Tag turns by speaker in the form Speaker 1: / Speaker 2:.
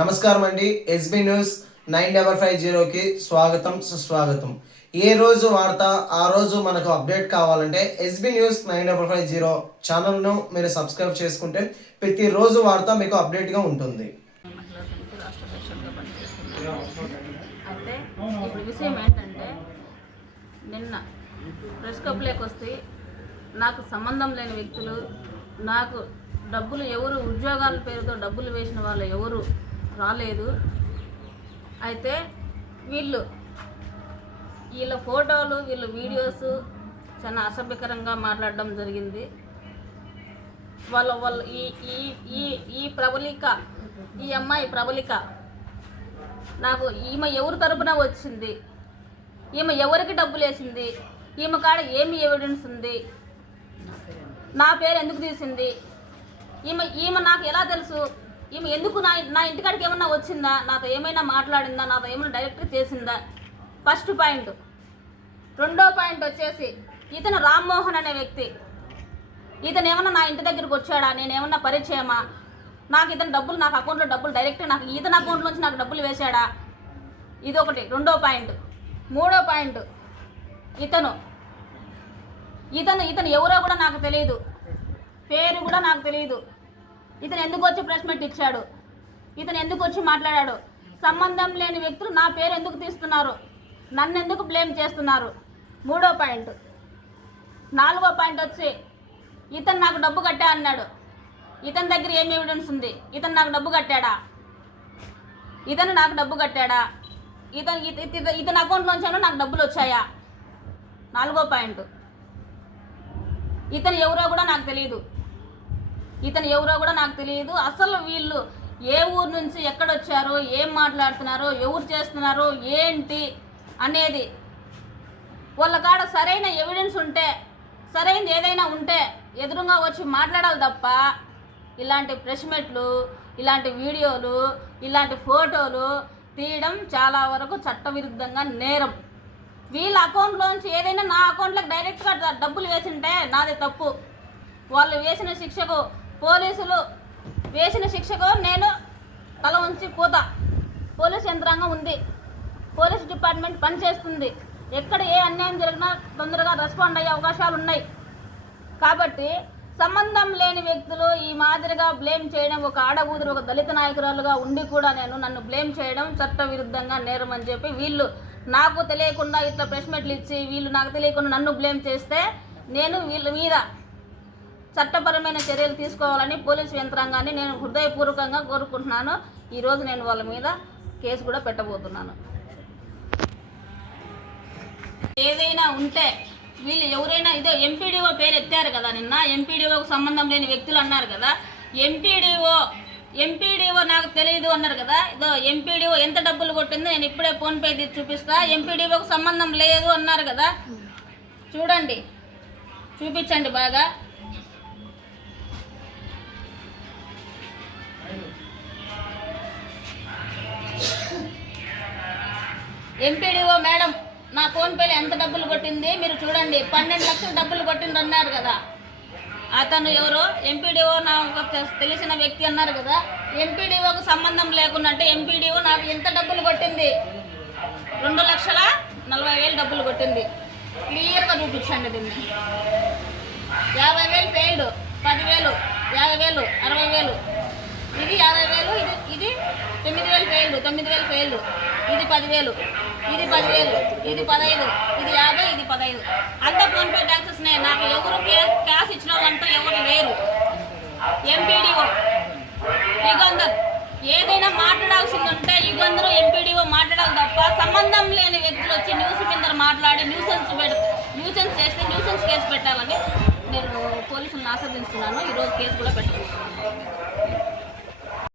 Speaker 1: నమస్కారం అండి. SB news nine double five జీరోకి స్వాగతం సుస్వాగతం. ఏ రోజు వార్త ఆ రోజు మనకు అప్డేట్ కావాలంటే SB news nine double five zero ఛానల్ను మీరు సబ్స్క్రైబ్ చేసుకుంటే ప్రతిరోజు వార్త మీకు అప్డేట్గా ఉంటుంది.
Speaker 2: అయితే ఇప్పుడు విషయం ఏంటంటే నిన్న ప్రెస్ క్లబ్లోకి వస్తే నాకు సంబంధం లేని వ్యక్తులు నాకు డబ్బులు ఎవరు ఉద్యోగాల పేరుతో డబ్బులు వేసిన వాళ్ళు ఎవరు రాలేదు. అయితే వీళ్ళు వీళ్ళ ఫోటోలు వీళ్ళ వీడియోస్ చాలా అసభ్యకరంగా మాట్లాడడం జరిగింది. వాళ్ళ వాళ్ళ ఈ ఈ ఈ ఈ ప్రబలిక ఈ అమ్మాయి ప్రబలిక నాకు ఈమె ఎవరి తరపున వచ్చింది? ఈమె ఎవరికి డబ్బులు వేసింది? ఈమె కాడ ఏమి ఎవిడెన్స్ ఉంది? నా పేరు ఎందుకు తీసింది? ఈమె ఈమె నాకు ఎలా తెలుసు? ఈమె ఎందుకు నా నా ఇంటికాడికి ఏమన్నా వచ్చిందా? నాతో ఏమైనా మాట్లాడిందా? నాతో ఏమైనా డైరెక్ట్ చేసిందా? ఫస్ట్ పాయింట్ రెండో పాయింట్ వచ్చేసి ఇతను రామ్మోహన్ అనే వ్యక్తి. ఇతను ఏమన్నా నా ఇంటి దగ్గరికి వచ్చాడా? నేను ఏమన్నా పరిచయమా? నాకు ఇతను డబ్బులు నాకు అకౌంట్లో డబ్బులు డైరెక్ట్ నాకు ఇతని అకౌంట్ నుంచి నాకు డబ్బులు వేశాడా? ఇది ఒకటి. రెండో పాయింట్ మూడో పాయింట్ ఇతను. ఇతను ఇతను ఎవరో కూడా నాకు తెలియదు పేరు కూడా నాకు తెలియదు ఇతను ఎందుకు వచ్చి ప్రెస్ మీట్ ఇచ్చాడు? ఇతను ఎందుకు వచ్చి మాట్లాడాడు? సంబంధం లేని వ్యక్తులు నా పేరు ఎందుకు తీస్తున్నారు? నన్ను ఎందుకు బ్లేమ్ చేస్తున్నారు? మూడో పాయింట్. నాలుగో పాయింట్ వచ్చి ఇతను నాకు డబ్బు కట్టా అన్నాడు. ఇతని దగ్గర ఏం ఎవిడెన్స్ ఉంది? ఇతను నాకు డబ్బు కట్టాడా? ఇతను నాకు డబ్బు కట్టాడా? ఇతను ఇత- ఇత- ఇతని అకౌంట్లోంచి నాకు డబ్బులు వచ్చాయా? నాలుగో పాయింట్. ఇతను ఎవరో కూడా నాకు తెలియదు ఇతను ఎవరో కూడా నాకు తెలియదు. అసలు వీళ్ళు ఏ ఊరు నుంచి ఎక్కడొచ్చారో ఏం మాట్లాడుతున్నారో ఎవరు చేస్తున్నారో ఏంటి అనేది వాళ్ళ కాడ సరైన ఎవిడెన్స్ ఉంటే సరైనది ఏదైనా ఉంటే ఎదురుగా వచ్చి మాట్లాడాలి తప్ప ఇలాంటి ప్రెస్ మీట్లు ఇలాంటి వీడియోలు ఇలాంటి ఫోటోలు తీయడం చాలా వరకు చట్టవిరుద్ధంగా నేరం. వీళ్ళ అకౌంట్లోంచి ఏదైనా నా అకౌంట్లోకి డైరెక్ట్గా డబ్బులు వేసింటే నాది తప్పు. వాళ్ళు వేసిన శిక్షకు పోలీసులు వేసిన శిక్షకు నేను తల ఉంచి పోతా. పోలీస్ యంత్రాంగం ఉంది. పోలీస్ డిపార్ట్మెంట్ పనిచేస్తుంది. ఎక్కడ ఏ అన్యాయం జరిగినా తొందరగా రెస్పాండ్ అయ్యే అవకాశాలు ఉన్నాయి. కాబట్టి సంబంధం లేని వ్యక్తులు ఈ మాదిరిగా బ్లేమ్ చేయడం ఒక ఆడబూదురు ఒక దళిత నాయకురాలుగా ఉండి కూడా నేను నన్ను బ్లేమ్ చేయడం చట్ట విరుద్ధంగా నేరం అని చెప్పి వీళ్ళు నాకు తెలియకుండా ఇట్లా ప్రెస్ మీట్లు ఇచ్చి వీళ్ళు నాకు తెలియకుండా నన్ను బ్లేమ్ చేస్తే నేను వీళ్ళ మీద చట్టపరమైన చర్యలు తీసుకోవాలని పోలీసు యంత్రాంగాన్ని నేను హృదయపూర్వకంగా కోరుకుంటున్నాను. ఈరోజు నేను వాళ్ళ మీద కేసు కూడా పెట్టబోతున్నాను. ఏదైనా ఉంటే వీళ్ళు ఎవరైనా ఇదో ఎంపీడీఓ పేరు ఎత్తారు కదా నిన్న ఎంపీడీఓకు సంబంధం లేని వ్యక్తులు అన్నారు కదా ఎంపీడీఓ ఎంపీడీఓ నాకు తెలియదు అన్నారు కదా ఇదో ఎంపీడీఓ ఎంత డబ్బులు కొట్టిందో నేను ఇప్పుడే ఫోన్పే తీసి చూపిస్తా ఎంపీడీఓకు సంబంధం లేదు అన్నారు కదా. చూడండి చూపించండి బాగా. ఎంపీడీఓ మేడం నా ఫోన్పేలో ఎంత డబ్బులు కొట్టింది? మీరు చూడండి పన్నెండు లక్షలు డబ్బులు కొట్టింది అన్నారు కదా. అతను ఎవరో? ఎంపీడీఓ నాకు తెలిసిన వ్యక్తి అన్నారు కదా. ఎంపీడీఓకు సంబంధం లేకున్నట్టు ఎంపీడీఓ నాకు ఎంత డబ్బులు కొట్టింది? రెండు లక్షల నలభై వేలు డబ్బులు కొట్టింది. క్లియర్గా చూపించండి దీన్ని. యాభై వేలు ఫెయిల్డ్ పదివేలు యాభై వేలు అరవై వేలు. ఇది యాభై వేలు ఇది ఇది తొమ్మిది వేలు ఫెయిల్డ్ తొమ్మిది వేలు ఫెయిల్డ్ ఇది పదివేలు ఇది పదివేలు ఇది పదహైదు ఇది యాభై ఇది పదహైదు. అంతా ఫోన్పే ట్యాక్సెస్ నాకు ఎవరు క్యాష్ ఇచ్చిన వాళ్ళంతా ఎవరు లేరు. ఎంపీడీఓ యుగంధర్. ఏదైనా మాట్లాడాల్సింది ఉంటే యుగంధర్ ఎంపీడీఓ మాట్లాడాలి తప్ప సంబంధం లేని వ్యక్తులు వచ్చి న్యూస్ మీద మాట్లాడి న్యూసెన్స్ పెడ న్యూసెన్స్ చేస్తే న్యూసెన్స్ కేసు పెట్టాలని నేను పోలీసులను ఆశ్రదిస్తున్నాను. ఈరోజు కేసు కూడా పెట్టుకుంటున్నాను.